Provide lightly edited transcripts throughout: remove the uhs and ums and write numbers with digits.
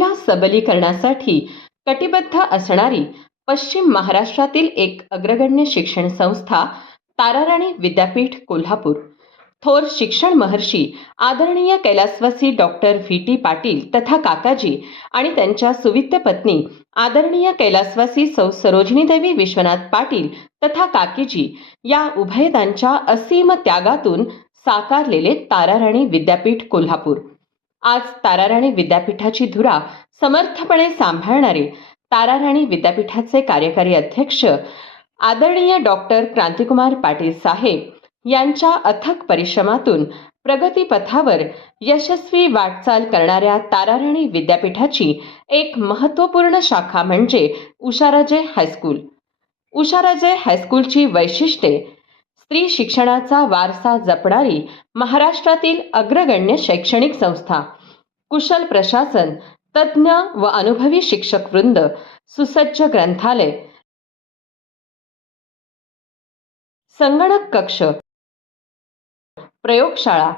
महिला सबलीकरणासाठी कटिबद्ध असणारी पश्चिम महाराष्ट्रातील एक अग्रगण्य शिक्षण संस्था ताराराणी विद्यापीठ कोल्हापूर, थोर शिक्षण महर्षी आदरणीय कैलासवासी डॉक्टर व्ही.टी. पाटील तथा काकाजी आणि त्यांच्या सुविद्य पत्नी आदरणीय कैलासवासी सौ सरोजिनीदेवी विश्वनाथ पाटील तथा काकीजी या उभयतांच्या असीम त्यागातून साकारलेले ताराराणी विद्यापीठ कोल्हापूर. आज ताराराणी विद्यापीठाची धुरा समर्थपणे सांभाळणारे ताराराणी विद्यापीठाचे कार्यकारी अध्यक्ष आदरणीय डॉक्टर क्रांतिकुमार पाटील साहेब यांच्या अथक परिश्रमातून प्रगतीपथावर यशस्वी वाटचाल करणाऱ्या ताराराणी विद्यापीठाची एक महत्त्वपूर्ण शाखा म्हणजे उषाराजे हायस्कूल. उषाराजे हायस्कूलची वैशिष्ट्ये: स्त्री शिक्षणाचा वारसा जपणारी महाराष्ट्रातील अग्रगण्य शैक्षणिक संस्था, कुशल प्रशासन, तज्ज्ञ व अनुभवी शिक्षक वृंद, सुसज्ज ग्रंथालय, संगणक कक्ष, प्रयोगशाळा,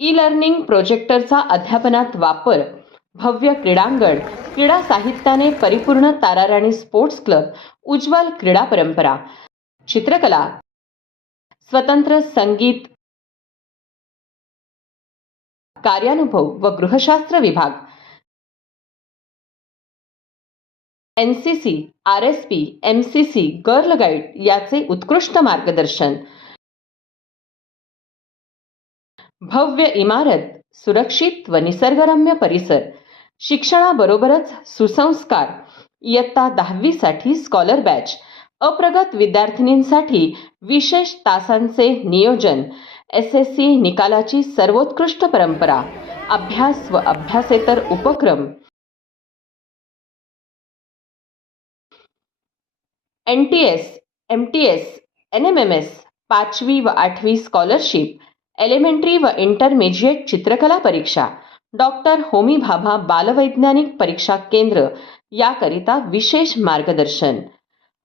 ई-लर्निंग प्रोजेक्टरचा अध्यापनात वापर, भव्य क्रीडांगण, क्रीडा साहित्याने परिपूर्ण ताराराणी स्पोर्ट्स क्लब, उज्ज्वल क्रीडा परंपरा, चित्रकला, स्वतंत्र संगीत, कार्यानुभव व गृहशास्त्र विभाग, NCC, RSP, MCC, girl guide याचे उत्कृष्ट मार्गदर्शन, भव्य इमारत, सुरक्षित व निसर्गरम्य परिसर, शिक्षणाबरोबरच सुसंस्कार, इयत्ता 10वी साठी स्कॉलर बॅच, अप्रगत विद्यार्थिनींसाठी विशेष तासांचे नियोजन, SSC निकालाची सर्वोत्कृष्ट परंपरा, अभ्यास व अभ्यासेतर उपक्रम, NTS, MTS, NMMS, 5वी व 8वी स्कॉलरशिप, एलिमेंटरी व इंटरमिजिएट चित्रकला परीक्षा, डॉक्टर होमी भाभा बालवैज्ञानिक परीक्षा केंद्र याकरिता विशेष मार्गदर्शन.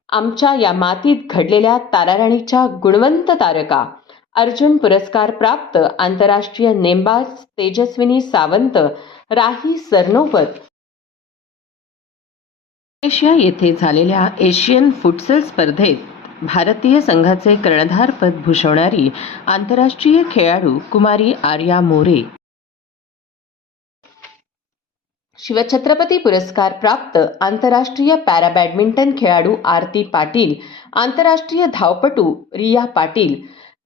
आमच्या या मातीत घडलेल्या ताराराणीच्या गुणवंत तारका, अर्जुन पुरस्कार प्राप्त आंतरराष्ट्रीय नेमबाज तेजस्विनी सावंत, राही सरनोबत, मलेशिया येथे झालेल्या एशियन फुटसल स्पर्धेत भारतीय संघाचे कर्णधारपद भूषवणारी आंतरराष्ट्रीय खेळाडू कुमारी आर्या मोरे, शिवछत्रपती पुरस्कार प्राप्त आंतरराष्ट्रीय पॅरा बॅडमिंटन खेळाडू आरती पाटील, आंतरराष्ट्रीय धावपटू रिया पाटील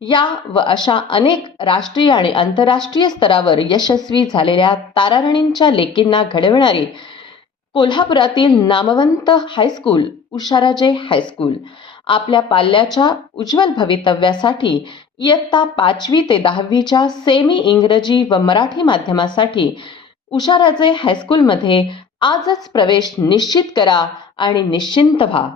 या व अशा अनेक राष्ट्रीय आणि आंतरराष्ट्रीय स्तरावर यशस्वी झालेल्या ताराराणींच्या लेकींना घडविणारे कोल्हापुरातील नामवंत हायस्कूल उषाराजे हायस्कूल आपल्या पाल्याच्या उज्ज्वल भवितव्यासाठी इयत्ता 5वी ते 10वीच्या सेमी इंग्रजी व मराठी माध्यमासाठी उषाराजे हायस्कूलमध्ये आजच प्रवेश निश्चित करा आणि निश्चिंत व्हा.